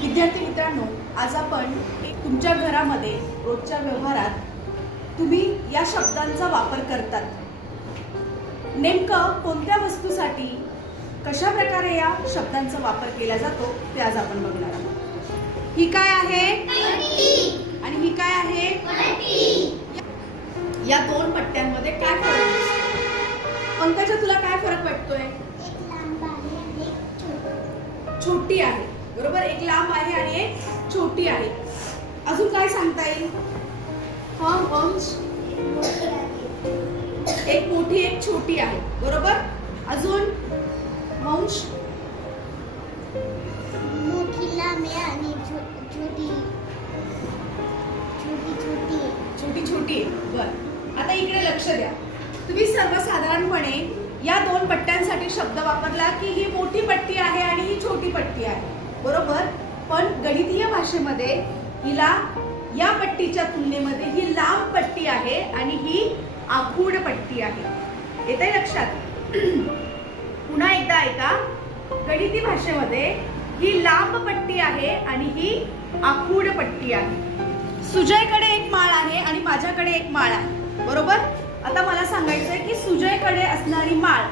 विद्यार्थी मित्रांनो आज आपण एक तुमच्या घरामध्ये रोजच्या व्यवहारात तुम्ही या शब्दांचा वापर करतात. नेमकं कोणत्या वस्तूसाठी कशा प्रकारे या शब्दांचा वापर केला जातो ते आज आपण बघणार आहोत. ही काय आहे? आणि ही काय आहे? या दोन पट्ट्यांमध्ये काय फरक दिसतो? पंकजा तुला काय फरक वाटतोय? छोटी आहे. आहे छोटी आहे. अजून काय सांगता येईल? हा वंश? एक मोठी एक छोटी आहे. बरोबर? अजून? वंश? छोटी छोटी. छोटी. छोटी. बर. आता इकडे लक्ष द्या. तुम्ही सर्वसाधारणपणे या दोन पट्ट्यांसाठी शब्द वापरला की ही मोठी पट्टी आहे आणि ही छोटी पट्टी आहे. बरोबर? पण गणितीय भाषेमध्ये हिला या पट्टीच्या तुलनेमध्ये ही लांब पट्टी आहे आणि ही आखूड पट्टी आहे. येते लक्षात? पुन्हा एकदा ऐका. गणिती भाषेमध्ये ही लांब पट्टी आहे आणि ही आखूड पट्टी आहे. सुजयकडे एक माळ आहे आणि माझ्याकडे एक माळ आहे. बरोबर? आता मला सांगायचंय की सुजयकडे असणारी माळ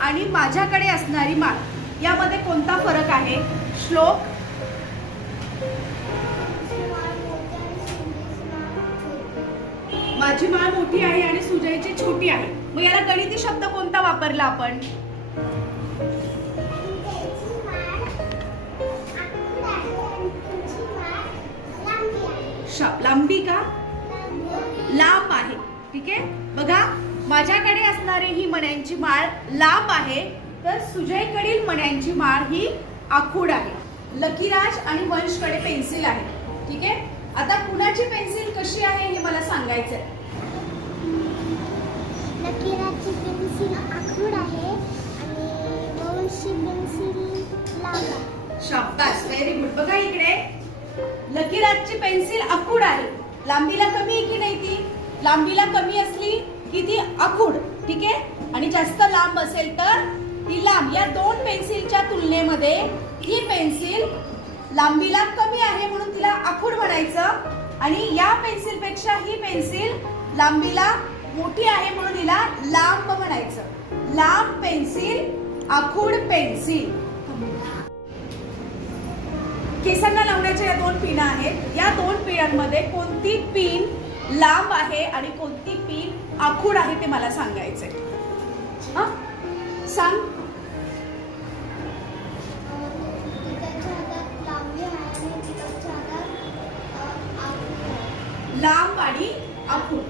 आणि माझ्याकडे असणारी माळ यामध्ये कोणता फरक आहे? श्लोक माझी माळ मोठी आहे आणि सुजयची छोटी आहे. मग याला गणिती शब्द कोणता वापरला आपण? लांबी का? लांब आहे. ठीक आहे? बघा माझ्याकडे असणारी ही मण्यांची माळ लांब आहे तर सुजयकडील मण्यांची माळ ही आखूड आहे. लकीराज आणि वंशकडे पेन्सिल आहे. ठीक आहे? आता कुणाची पेन्सिल कशी आहे हे मला सांगायचंय. नकिराची पेन्सिल आखूड आहे आणि वंशी पेन्सिल लांब आहे. शाबास व्हेरी गुड बघा इकडे. लकीराजची पेन्सिल आखूड आहे. लांबीला कमी आहे की नाही ती? लांबीला कमी असली की ती आखूड. ठीक आहे? आणि जास्त लांब असेल तर ती लांब या दोन पेन्सिलच्या तुलनेमध्ये ही पेन्सिल लांबीला कमी आहे म्हणून तिला आखूड म्हणायचं. आणि या पेन्सिलपेक्षा ही पेन्सिल लांबीला मोठी आहे म्हणून हिला लांब म्हणायचं. लांब पेन्सिल आखूड पेन्सिल. केसांना लावण्याच्या या दोन पिना आहेत. या दोन पिनांमध्ये कोणती पिन लांब आहे आणि कोणती पिन आखूड आहे ते मला सांगायचंय. हा? सांग. लांब आणि आखून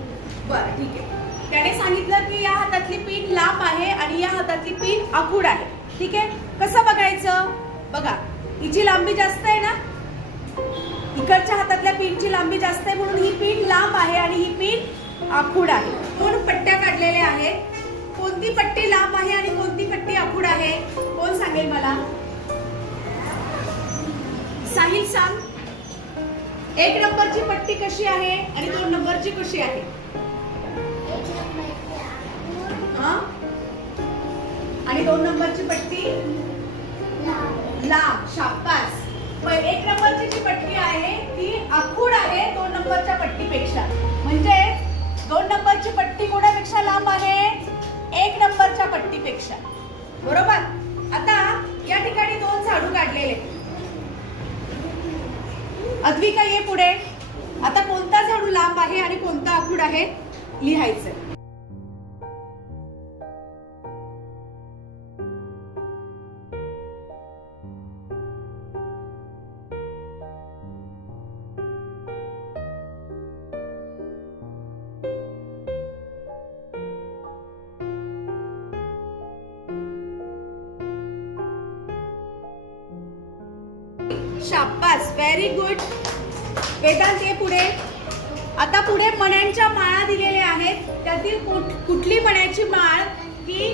बरं ठीक आहे. त्याने सांगितलं की या हातातली पिन लांब आहे आणि या हातातली पिन आखूड आहे. ठीक आहे? कसं बघायचं? बघा हिची लांबी जास्त आहे ना? इकडच्या हातातल्या पिनची लांबी जास्त आहे म्हणून ही पिन लांब आहे आणि ही पिन आखूड आहे. दोन पट्ट्या काढलेल्या आहेत. कोणती पट्टी लांब आहे आणि कोणती पट्टी आखूड आहे? कोण सांगेल मला? साहिल सांग. एक नंबरची पट्टी कशी आहे आणि दोन नंबरची कशी आहे? हा? आणि दोन नंबरची पट्टी? लांब लांब शाबास. पण एक नंबरची जी पट्टी आहे ती आखूड आहे दोन नंबरच्या पट्टीपेक्षा. म्हणजे दोन नंबरची पट्टी कोणापेक्षा लांब आहे? एक नंबरच्या पट्टीपेक्षा. बरोबर आता या ठिकाणी दोन झाडू काढलेले अद्विका ये पुढे? आता कोणता झाडू लांब आहे आणि कोणता आखूड आहे? लिहायचं शाबास व्हेरी गुड वेदांत ये पुढे. आता पुढे मण्यांच्या माळा दिलेल्या आहेत. त्यातील कुठ- कुठली मण्याची माळ? ही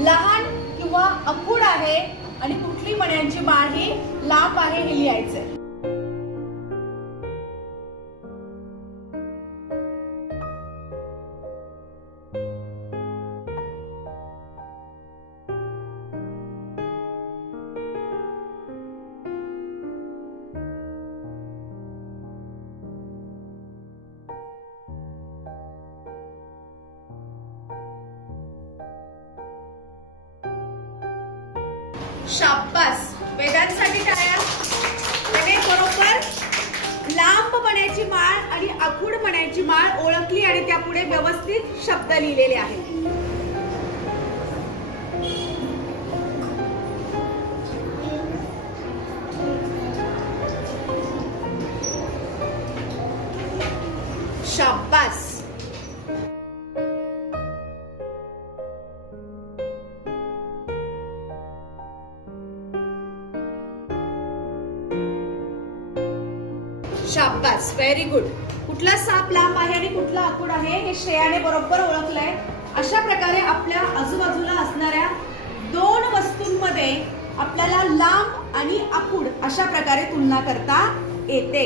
लहान किंवा अखूड आहे आणि कुठली मण्यांची माळ? ही लांब आहे हे लिहायचं शाब्बास. वेदांसाठी टाळ्या त्याने बरोबर. लांब म्हणायची माळ आणि आखूड म्हणायची माळ ओळखली आणि त्यापुढे व्यवस्थित शब्द लिहिलेले आहेत. शाब्बास व्हेरी गुड कुठला साप लांब आहे आणि कुठला आकूड आहे हे श्रेयाने बरोबर ओळखलंय. अशा प्रकारे आपल्या आजूबाजूला असणाऱ्या दोन वस्तूंमध्ये आपल्याला लांब आणि आकूड अशा प्रकारे तुलना करता येते.